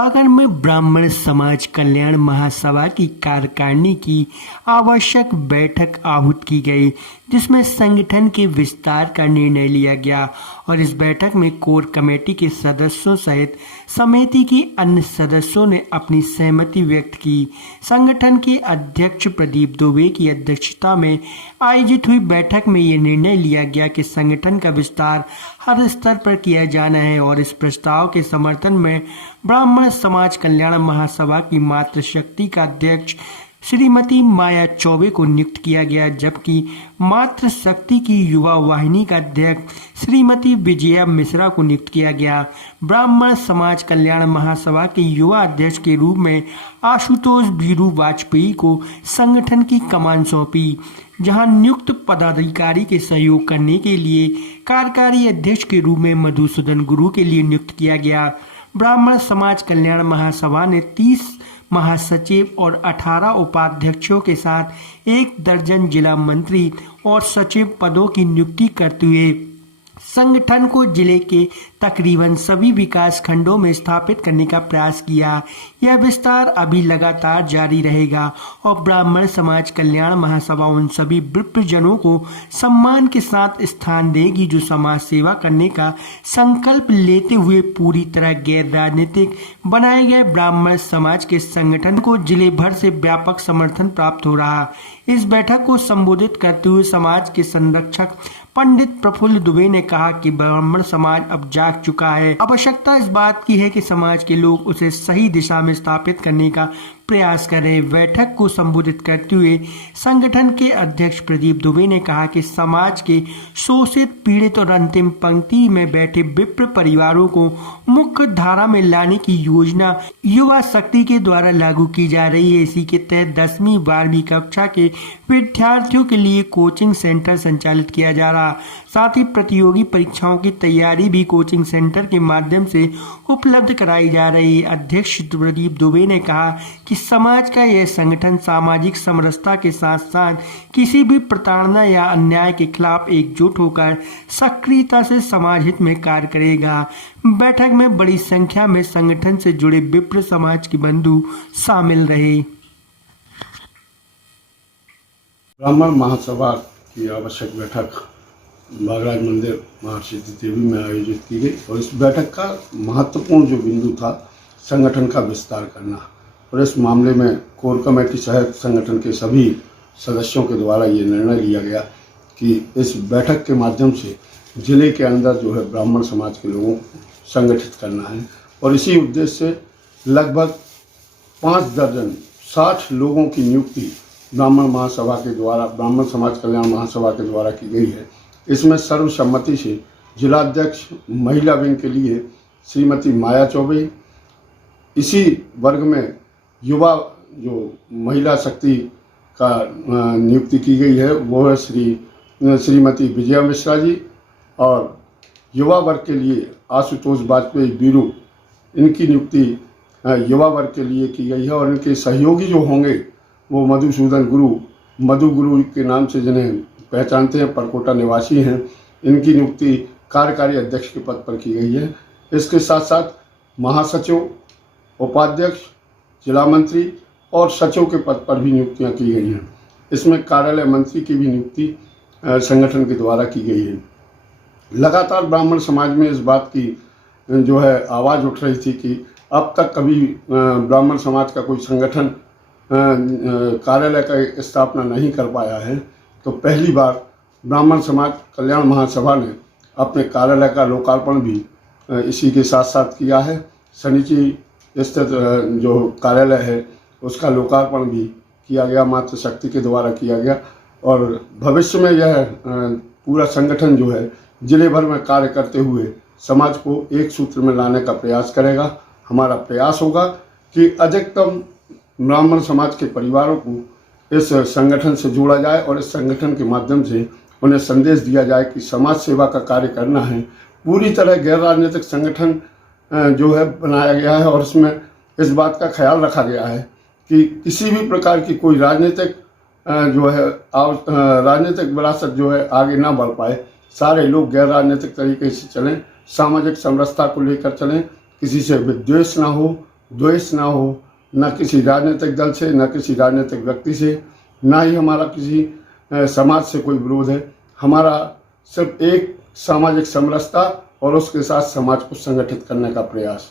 सागर में ब्राह्मण समाज कल्याण महासभा की कार्यकारिणी की आवश्यक बैठक आहूत की गई, जिसमें संगठन के विस्तार का निर्णय लिया गया और इस बैठक में कोर कमेटी के सदस्यों सहित समिति के अन्य सदस्यों ने अपनी सहमति व्यक्त की। संगठन के अध्यक्ष प्रदीप दुबे की अध्यक्षता में आयोजित हुई बैठक में ये निर्णय लिया गया कि संगठन का विस्तार हर स्तर पर किया जाना है और इस प्रस्ताव के समर्थन में ब्राह्मण समाज कल्याण महासभा की मातृशक्ति का अध्यक्ष श्रीमती माया चौबे को नियुक्त किया गया, जबकि मातृशक्ति की युवा वाहिनी का अध्यक्ष श्रीमती विजया मिश्रा को नियुक्त किया गया। ब्राह्मण समाज कल्याण महासभा के युवा अध्यक्ष के रूप में आशुतोष बीरू वाजपेयी को संगठन की कमान सौंपी, जहां नियुक्त पदाधिकारी के सहयोग करने के लिए कार्यकारी अध्यक्ष के रूप में मधुसूदन गुरु के लिए नियुक्त किया गया। ब्राह्मण समाज कल्याण महासभा ने 30 महासचिव और 18 उपाध्यक्षों के साथ 1 दर्जन जिला मंत्री और सचिव पदों की नियुक्ति करते हुए संगठन को जिले के तकरीबन सभी विकास खंडों में स्थापित करने का प्रयास किया। यह विस्तार अभी लगातार जारी रहेगा और ब्राह्मण समाज कल्याण महासभा उन सभी विप्रजनों को सम्मान के साथ स्थान देगी जो समाज सेवा करने का संकल्प लेते हुए पूरी तरह गैर राजनीतिक बनाए गए ब्राह्मण समाज के संगठन को जिले भर से व्यापक समर्थन प्राप्त हो रहा। इस बैठक को संबोधित करते हुए समाज के संरक्षक पंडित प्रफुल्ल दुबे ने कहा कि ब्राह्मण समाज अब जाग चुका है। आवश्यकता इस बात की है कि समाज के लोग उसे सही दिशा में स्थापित करने का प्रयास करें। बैठक को संबोधित करते हुए संगठन के अध्यक्ष प्रदीप दुबे ने कहा कि समाज के शोषित, पीड़ित और अंतिम पंक्ति में बैठे विप्र परिवारों को मुख्य धारा में लाने की योजना युवा शक्ति के द्वारा लागू की जा रही है। इसी के तहत 10वीं 12वीं कक्षा के विद्यार्थियों के लिए कोचिंग सेंटर संचालित किया जा रहा। साथ ही प्रतियोगी परीक्षाओं की तैयारी भी कोचिंग सेंटर के माध्यम से उपलब्ध कराई जा रही है। अध्यक्ष प्रदीप दुबे ने कहा कि समाज का यह संगठन सामाजिक समरसता के साथ साथ किसी भी प्रताड़ना या अन्याय के खिलाफ एकजुट होकर सक्रियता से समाज हित में कार्य करेगा। बैठक में बड़ी संख्या में संगठन से जुड़े विप्र समाज के बंधु शामिल रहे। ब्राह्मण महासभा की आवश्यक बैठक बागराज मंदिर महर्षि देवी में आयोजित की गई और इस बैठक का महत्वपूर्ण जो बिंदु था संगठन का विस्तार करना और इस मामले में कोर कमेटी सहित संगठन के सभी सदस्यों के द्वारा ये निर्णय लिया गया कि इस बैठक के माध्यम से जिले के अंदर जो है ब्राह्मण समाज के लोगों को संगठित करना है और इसी उद्देश्य से लगभग 5 दर्जन 60 लोगों की नियुक्ति ब्राह्मण महासभा के द्वारा ब्राह्मण समाज कल्याण महासभा के द्वारा की गई है। इसमें सर्वसम्मति से जिलाध्यक्ष महिला विंग के लिए श्रीमती माया चौबे, इसी वर्ग में युवा जो महिला शक्ति का नियुक्ति की गई है वो है श्रीमती विजया मिश्रा जी और युवा वर्ग के लिए आशुतोष वाजपेयी बीरू, इनकी नियुक्ति युवा वर्ग के लिए की गई है और इनके सहयोगी जो होंगे वो मधुसूदन गुरु, मधु गुरु के नाम से जिन्हें पहचानते हैं, परकोटा निवासी हैं, इनकी नियुक्ति कार्यकारी अध्यक्ष के पद पर की गई है। इसके साथ साथ महासचिव, उपाध्यक्ष, जिला मंत्री और सचिव के पद पर भी नियुक्तियां की गई हैं। इसमें कार्यालय मंत्री की भी नियुक्ति संगठन के द्वारा की गई है। लगातार ब्राह्मण समाज में इस बात की जो है आवाज़ उठ रही थी कि अब तक कभी ब्राह्मण समाज का कोई संगठन कार्यालय का स्थापना नहीं कर पाया है, तो पहली बार ब्राह्मण समाज कल्याण महासभा ने अपने कार्यालय का लोकार्पण भी इसी के साथ साथ किया है। सनीची स्थित जो कार्यालय है उसका लोकार्पण भी किया गया, मातृशक्ति के द्वारा किया गया और भविष्य में यह पूरा संगठन जो है जिले भर में कार्य करते हुए समाज को एक सूत्र में लाने का प्रयास करेगा। हमारा प्रयास होगा कि अधिकतम ब्राह्मण समाज के परिवारों को इस संगठन से जोड़ा जाए और इस संगठन के माध्यम से उन्हें संदेश दिया जाए कि समाज सेवा का कार्य करना है। पूरी तरह गैर राजनीतिक संगठन जो है बनाया गया है और इसमें इस बात का ख्याल रखा गया है कि किसी भी प्रकार की कोई राजनीतिक जो है राजनीतिक विरासत जो है आगे ना बढ़ पाए। सारे लोग गैर राजनीतिक तरीके से चलें, सामाजिक समरसता को लेकर चलें, किसी से विद्वेष ना हो द्वेष ना हो, न किसी राजनीतिक दल से, न किसी राजनीतिक व्यक्ति से, ना ही हमारा किसी समाज से कोई विरोध है। हमारा सिर्फ एक सामाजिक समरसता और उसके साथ समाज को संगठित करने का प्रयास।